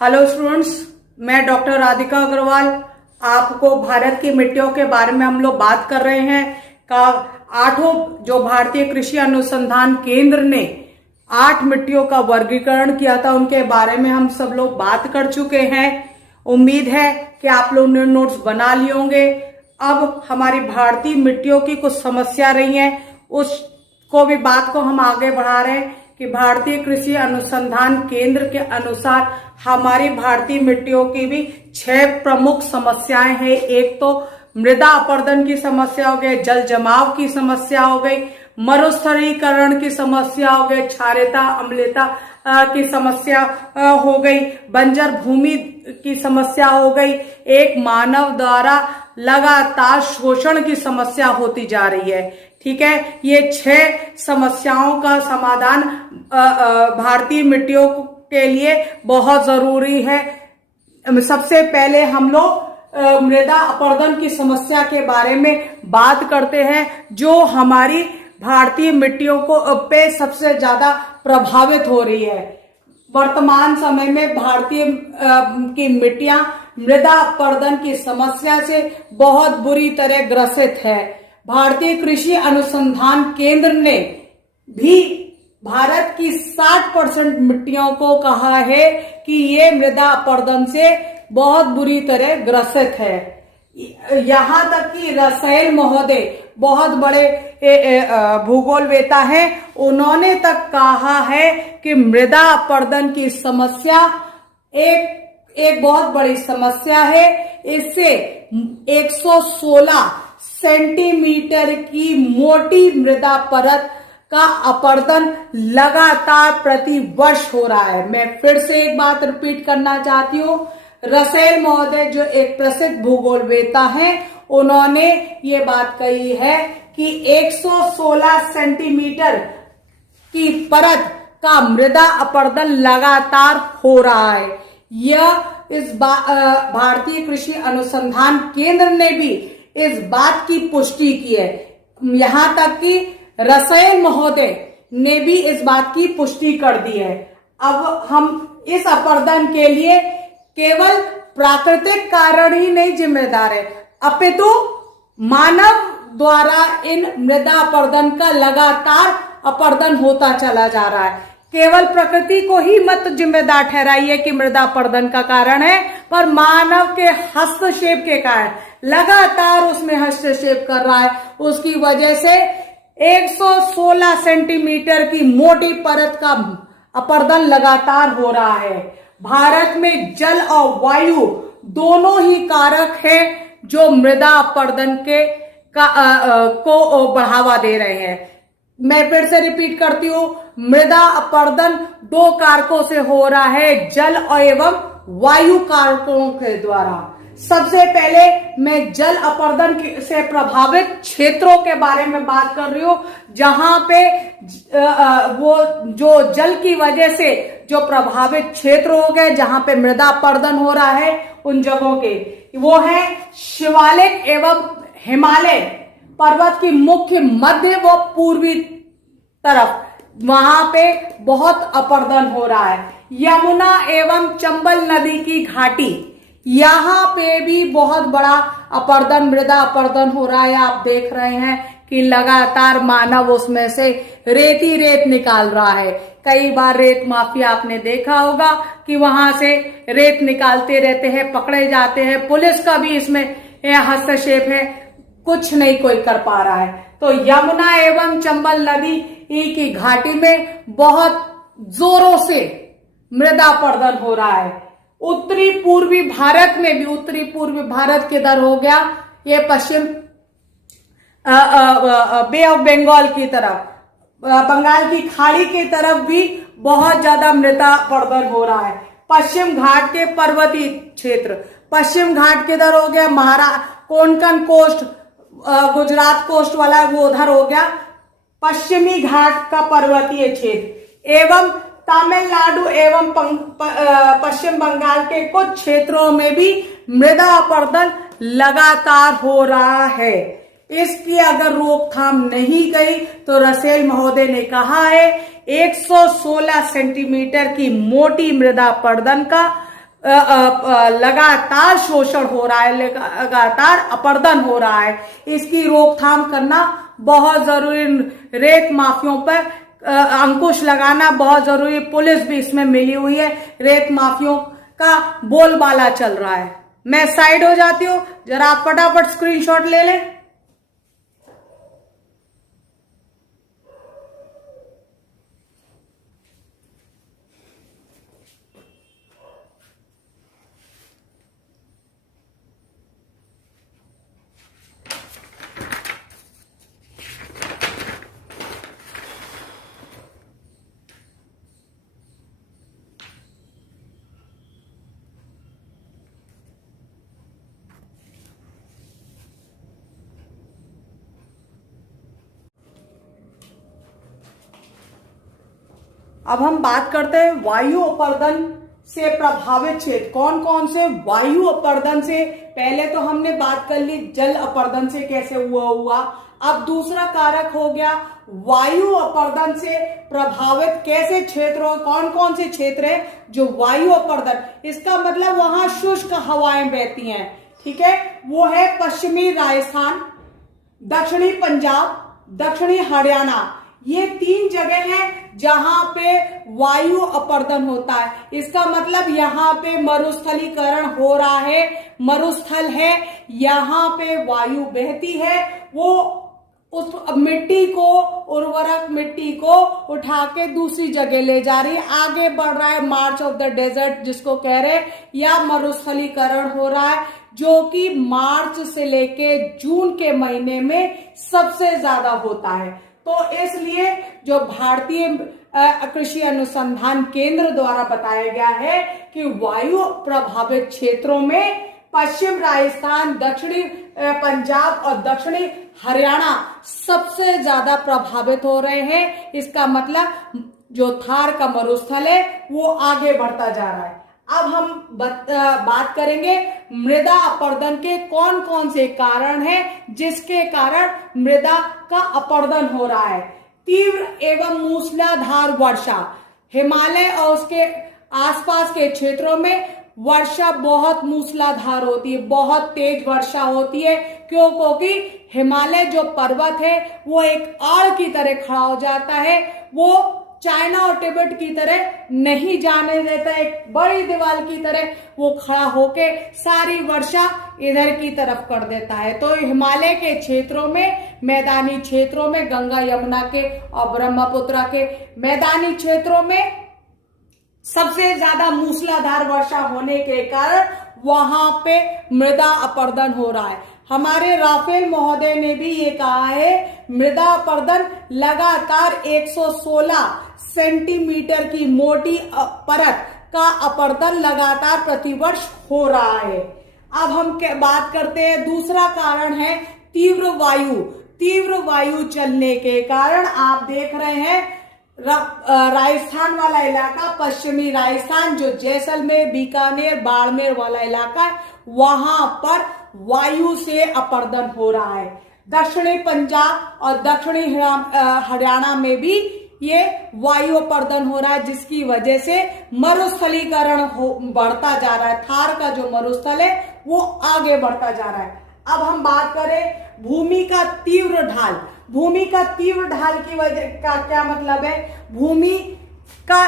Hello students, मैं doctor Radhika Agarwal आपको भारत की मिट्टियों के बारे में हम लोग बात कर रहे हैं। का आठों जो भारतीय कृषि अनुसंधान केंद्र ने 8 मिट्टियों का वर्गीकरण किया था, उनके बारे में हम सब लोग बात कर चुके हैं। उम्मीद है कि आप लोग ने नोट्स बना लिए होंगे। अब हमारी भारतीय मिट्टियों की कुछ समस्या रही है, उसको भी बात को हम आगे बढ़ा रहे हैं कि भारतीय कृषि अनुसंधान केंद्र के अनुसार हमारी भारतीय मिट्टियों की भी 6 प्रमुख समस्याएं हैं। एक तो मृदा अपरदन की समस्या हो गई, जल जमाव की समस्या हो गई, मरुस्थलीकरण की समस्या हो गई, क्षारीयता अम्लता की समस्या हो गई, बंजर भूमि की समस्या हो गई, एक मानव द्वारा लगातार शोषण की समस्या होती जा रही है। ठीक है, ये 6 समस्याओं का समाधान भारतीय मिट्टियों के लिए बहुत जरूरी है। सबसे पहले हम लोग मृदा अपरदन की समस्या के बारे में बात करते हैं, जो हमारी भारतीय मिट्टियों को पे सबसे ज्यादा प्रभावित हो रही है। वर्तमान समय में भारतीय की मिट्टियां मृदा अपरदन की समस्या से बहुत बुरी तरह ग्रसित है। भारतीय कृषि अनुसंधान केंद्र ने भी भारत की 60% मिट्टियों को कहा है कि ये मृदा अपरदन से बहुत बुरी तरह ग्रसित है। यहाँ तक कि रसेल महोदय बहुत बड़े भूगोलवेता हैं, उन्होंने तक कहा है कि मृदा अपरदन की समस्या एक बहुत बड़ी समस्या है। इससे 116 सेंटीमीटर की मोटी मृदा परत का अपरदन लगातार प्रति वर्ष हो रहा है। मैं फिर से एक बात रिपीट करना चाहती हूँ। रसेल महोदय जो एक प्रसिद्ध भूगोलवेता हैं, उन्होंने ये बात कही है कि 116 सेंटीमीटर की परत का मृदा अपरदन लगातार हो रहा है। यह भारतीय कृषि अनुसंधान केंद्र ने भी इस बात की पुष्टि की है। यहां तक कि रसेल महोदय ने भी इस बात की पुष्टि कर दी है। अब हम इस अपरदन के लिए केवल प्राकृतिक कारण ही नहीं जिम्मेदार है, अपितु मानव द्वारा इन मृदा अपरदन का लगातार अपरदन होता चला जा रहा है। केवल प्रकृति को ही मत जिम्मेदार ठहराइए कि मृदा अपरदन का कारण है, पर मानव के हस्तक्षेप के कारण लगातार उसमें हस्तक्षेप कर रहा है। उसकी वजह से 116 सेंटीमीटर की मोटी परत का अपरदन लगातार हो रहा है। भारत में जल और वायु दोनों ही कारक हैं जो मृदा अपरदन को बढ़ावा दे रहे हैं। मैं फिर से रिपीट करती हूँ, मृदा अपरदन 2 कारकों से हो रहा है, जल एवं वायु कारकों के द्वारा। सबसे पहले मैं जल अपरदन से प्रभावित क्षेत्रों के बारे में बात कर रही हूँ, जहां पे वो जो जल की वजह से जो प्रभावित क्षेत्र हो गए, जहां पे मृदा अपरदन हो रहा है, उन जगहों के वो है शिवालिक एवं हिमालय पर्वत की मुख्य मध्य व पूर्वी तरफ, वहां पे बहुत अपरदन हो रहा है। यमुना एवं चंबल नदी की घाटी, यहाँ पे भी बहुत बड़ा अपरदन, मृदा अपरदन हो रहा है। आप देख रहे हैं कि लगातार मानव उसमें से रेत निकाल रहा है। कई बार रेत माफिया आपने देखा होगा कि वहां से रेत निकालते रहते हैं, पकड़े जाते हैं। पुलिस का भी इसमें हस्तक्षेप है, कुछ नहीं कोई कर पा रहा है। तो यमुना एवं चंबल नदी की घाटी में बहुत जोरों से मृदा अपरदन हो रहा है। उत्तरी पूर्वी भारत में भी, उत्तरी पूर्वी भारत किधर हो गया, ये पश्चिम बे ऑफ बंगाल की तरफ, बंगाल की खाड़ी की तरफ भी बहुत ज्यादा मृदा अपरदन हो रहा है। पश्चिम घाट के पर्वतीय क्षेत्र, पश्चिम घाट किधर हो गया, कोंकण कोस्ट, गुजरात कोस्ट वाला वो उधर हो गया। पश्चिमी घाट का पर्वतीय क्षेत्र एवं तमिलनाडु एवं पश्चिम बंगाल के कुछ क्षेत्रों में भी मृदा अपरदन लगातार हो रहा है। इसकी अगर रोकथाम नहीं गई तो रसेल महोदय ने कहा है 116 सेंटीमीटर की मोटी मृदा अपरदन का लगातार शोषण हो रहा है, लगातार अपरदन हो रहा है। इसकी रोकथाम करना बहुत जरूरी, रेत माफियों पर अंकुश लगाना बहुत जरूरी। पुलिस भी इसमें मिली हुई है, रेत माफियों का बोलबाला चल रहा है। मैं साइड हो जाती हूँ, जरा आप फटाफट स्क्रीनशॉट ले लें। अब हम बात करते हैं वायु अपरदन से प्रभावित क्षेत्र कौन कौन से। वायु अपरदन से पहले तो हमने बात कर ली जल अपरदन से कैसे हुआ। अब दूसरा कारक हो गया वायु अपरदन से प्रभावित कैसे क्षेत्र, कौन कौन से क्षेत्र है जो वायु अपरदन, इसका मतलब वहां शुष्क हवाएं बहती हैं, ठीक है। वो है पश्चिमी राजस्थान, दक्षिणी पंजाब, दक्षिणी हरियाणा। ये 3 जगह हैं जहां पे वायु अपरदन होता है। इसका मतलब यहाँ पे मरुस्थलीकरण हो रहा है, मरुस्थल है, यहाँ पे वायु बहती है, वो उस मिट्टी को, उर्वरक मिट्टी को उठा के दूसरी जगह ले जा रही है, आगे बढ़ रहा है, मार्च ऑफ द डेजर्ट जिसको कह रहे हैं, या मरुस्थलीकरण हो रहा है, जो कि मार्च से लेके जून के महीने में सबसे ज्यादा होता है। तो इसलिए जो भारतीय कृषि अनुसंधान केंद्र द्वारा बताया गया है कि वायु प्रभावित क्षेत्रों में पश्चिम राजस्थान, दक्षिणी पंजाब और दक्षिणी हरियाणा सबसे ज्यादा प्रभावित हो रहे हैं। इसका मतलब जो थार का मरुस्थल है वो आगे बढ़ता जा रहा है। अब हम बात करेंगे मृदा अपरदन के कौन कौन से कारण हैं जिसके कारण मृदा का अपरदन हो रहा है। तीव्र एवं मूसलाधार वर्षा, हिमालय और उसके आसपास के क्षेत्रों में वर्षा बहुत मूसलाधार होती है, बहुत तेज वर्षा होती है। क्यों? क्योंकि हिमालय जो पर्वत है वो एक आड़ की तरह खड़ा हो जाता है, वो चाइना और तिब्बत की तरह नहीं जाने देता, एक बड़ी दीवार की तरह वो खड़ा होके सारी वर्षा इधर की तरफ कर देता है। तो हिमालय के क्षेत्रों में, मैदानी क्षेत्रों में, गंगा यमुना के और ब्रह्मपुत्र के मैदानी क्षेत्रों में सबसे ज्यादा मूसलाधार वर्षा होने के कारण वहां पे मृदा अपरदन हो रहा है। हमारे राफेल महोदय ने भी ये कहा है, मृदा अपरदन लगातार 116 सेंटीमीटर की मोटी परत का अपरदन लगातार प्रतिवर्ष हो रहा है। अब हम बात करते हैं, दूसरा कारण है तीव्र वायु। तीव्र वायु चलने के कारण आप देख रहे हैं राजस्थान वाला इलाका, पश्चिमी राजस्थान जो जैसलमेर, बीकानेर, बाड़मेर वाला इलाका है, वहां पर वायु से अपरदन हो रहा है। दक्षिणी पंजाब और दक्षिणी हरियाणा में भी ये वायु अपरदन हो रहा है, जिसकी वजह से मरुस्थलीकरण बढ़ता जा रहा है। थार का जो मरुस्थल है वो आगे बढ़ता जा रहा है। अब हम बात करें भूमि का तीव्र ढाल। भूमि का तीव्र ढाल की वजह का क्या मतलब है? भूमि का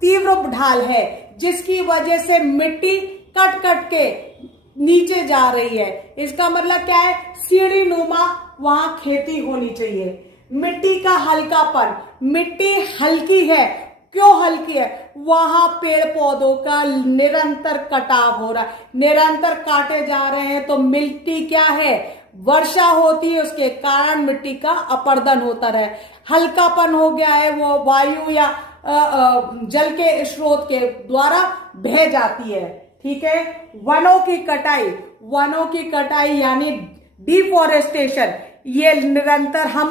तीव्र ढाल है जिसकी वजह से मिट्टी कट कट के नीचे जा रही है। इसका मतलब क्या है? सीढ़ी नुमा वहां खेती होनी चाहिए। मिट्टी का हल्कापन, मिट्टी हल्की है, क्यों हल्की है? वहां पेड़ पौधों का निरंतर कटाव हो रहा है, निरंतर काटे जा रहे हैं, तो मिट्टी क्या है? वर्षा होती है, उसके कारण मिट्टी का अपरदन होता रहे। हल्कापन हो गया है, वो वायु या जल के स्रोत के द्वारा बह जाती है, ठीक है। वनों की कटाई, वनों की कटाई यानी डिफॉरेस्टेशन, ये निरंतर हम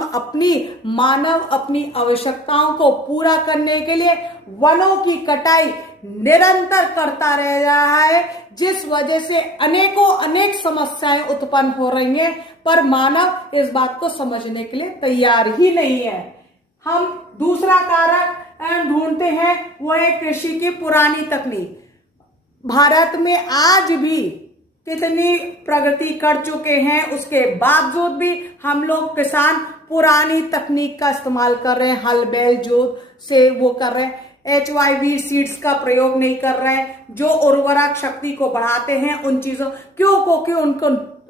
मानव अपनी आवश्यकताओं को पूरा करने के लिए वनों की कटाई निरंतर करता रह रहा है, जिस वजह से अनेक समस्याएं उत्पन्न हो रही हैं, पर मानव इस बात को समझने के लिए तैयार ही नहीं है। हम दूसरा कारक ढूंढते हैं, वो है कृषि की पुरानी तकनीक। भारत में आज भी कितनी प्रगति कर चुके हैं, उसके बावजूद भी हम लोग किसान पुरानी तकनीक का इस्तेमाल कर रहे हैं, हल बैल जोत से वो कर रहे हैं, HYV सीड्स का प्रयोग नहीं कर रहे हैं, जो उर्वरक शक्ति को बढ़ाते हैं उन चीजों क्योंकि उनको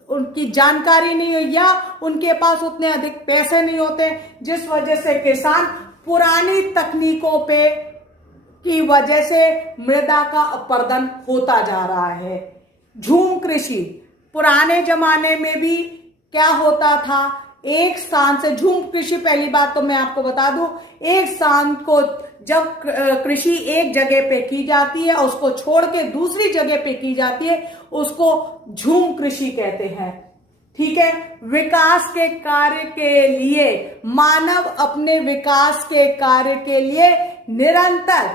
उनकी जानकारी नहीं है या उनके पास उतने अधिक पैसे नहीं होते, जिस वजह से किसान पुरानी तकनीकों पे की वजह से मृदा का अपरदन होता जा रहा है। झूम कृषि, पुराने जमाने में भी क्या होता था, एक स्थान से झूम कृषि, पहली बात तो मैं आपको बता दूं, एक स्थान को जब कृषि एक जगह पे की जाती है और उसको छोड़ के दूसरी जगह पे की जाती है, उसको झूम कृषि कहते हैं। ठीक है, विकास के कार्य के लिए मानव अपने विकास के कार्य के लिए निरंतर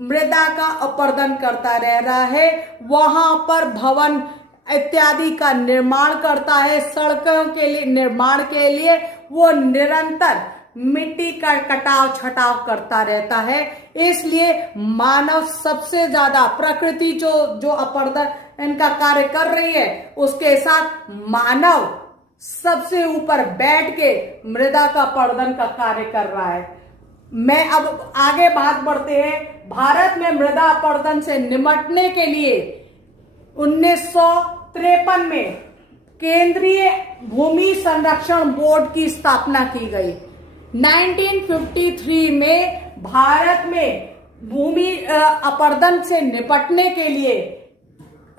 मृदा का अपरदन करता रह रहा है, वहां पर भवन इत्यादि का निर्माण करता है, सड़कों के लिए निर्माण के लिए वो निरंतर मिट्टी का कटाव छटाव करता रहता है। इसलिए मानव सबसे ज्यादा, प्रकृति जो अपरदन इनका कार्य कर रही है उसके साथ मानव सबसे ऊपर बैठ के मृदा का अपरदन का कार्य कर रहा है। मैं अब आगे बात बढ़ते हैं। भारत में मृदा अपरदन से निपटने के लिए 1953 में केंद्रीय भूमि संरक्षण बोर्ड की स्थापना की गई। 1953 में भारत में भूमि अपरदन से निपटने के लिए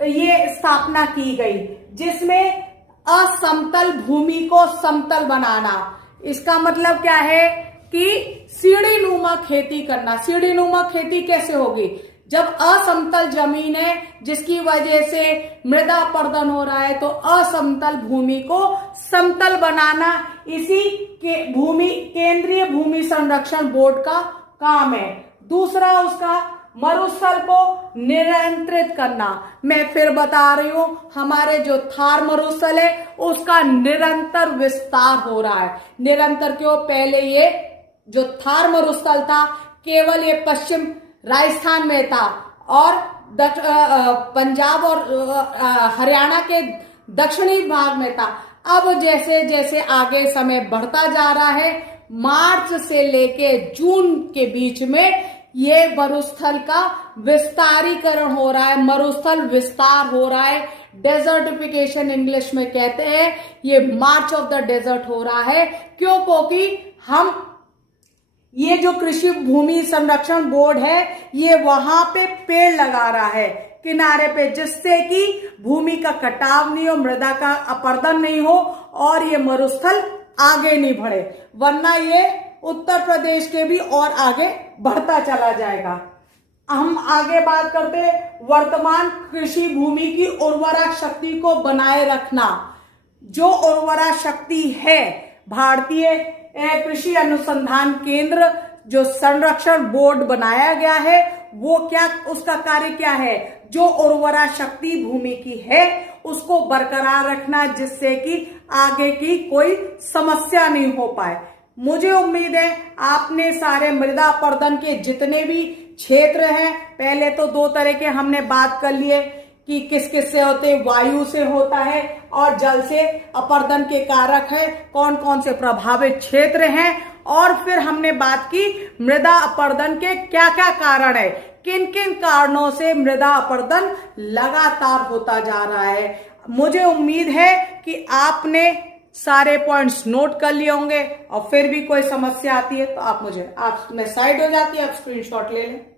ये स्थापना की गई, जिसमें असमतल भूमि को समतल बनाना। इसका मतलब क्या है कि सीढ़ी नुमा खेती करना। सीढ़ी नुमा खेती कैसे होगी, जब असमतल जमीन है जिसकी वजह से मृदा अपरदन हो रहा है, तो असमतल भूमि को समतल बनाना इसी के केंद्रीय भूमि संरक्षण बोर्ड का काम है। दूसरा उसका मरुस्थल को नियंत्रित करना। मैं फिर बता रही हूं, हमारे जो थार मरुस्थल है उसका निरंतर विस्तार हो रहा है। निरंतर क्यों, पहले ये जो थार मरुस्थल था केवल ये पश्चिम राजस्थान में था और पंजाब और हरियाणा के दक्षिणी भाग में था। अब जैसे जैसे आगे समय बढ़ता जा रहा है, मार्च से लेके जून के बीच में ये मरुस्थल का विस्तारीकरण हो रहा है, मरुस्थल विस्तार हो रहा है। डेजर्टिफिकेशन इंग्लिश में कहते हैं, ये मार्च ऑफ द डेजर्ट हो रहा है। क्यों, क्योंकि हम ये जो कृषि भूमि संरक्षण बोर्ड है ये वहां पे पेड़ लगा रहा है किनारे पे, जिससे कि भूमि का कटाव नहीं हो, मृदा का अपरदन नहीं हो और ये मरुस्थल आगे नहीं बढ़े, वरना ये उत्तर प्रदेश के भी और आगे बढ़ता चला जाएगा। हम आगे बात करते हैं वर्तमान कृषि भूमि की उर्वरक शक्ति को बनाए रखना। जो उर्वरक शक्ति है, भारतीय कृषि अनुसंधान केंद्र जो संरक्षण बोर्ड बनाया गया है, वो क्या, उसका कार्य क्या है, जो उर्वरक शक्ति भूमि की है उसको बरकरार रखना, जिससे कि आगे की कोई समस्या नहीं हो पाए। मुझे उम्मीद है आपने सारे मृदा अपरदन के जितने भी क्षेत्र हैं, पहले तो 2 तरह के हमने बात कर लिए कि किस किस से होते, वायु से होता है और जल से अपरदन के कारक है, कौन कौन से प्रभावित क्षेत्र हैं, और फिर हमने बात की मृदा अपरदन के क्या क्या कारण है, किन किन कारणों से मृदा अपरदन लगातार होता जा रहा है। मुझे उम्मीद है कि आपने सारे पॉइंट्स नोट कर लिए होंगे और फिर भी कोई समस्या आती है तो आप मैं साइड हो जाती है, आप स्क्रीनशॉट ले लें।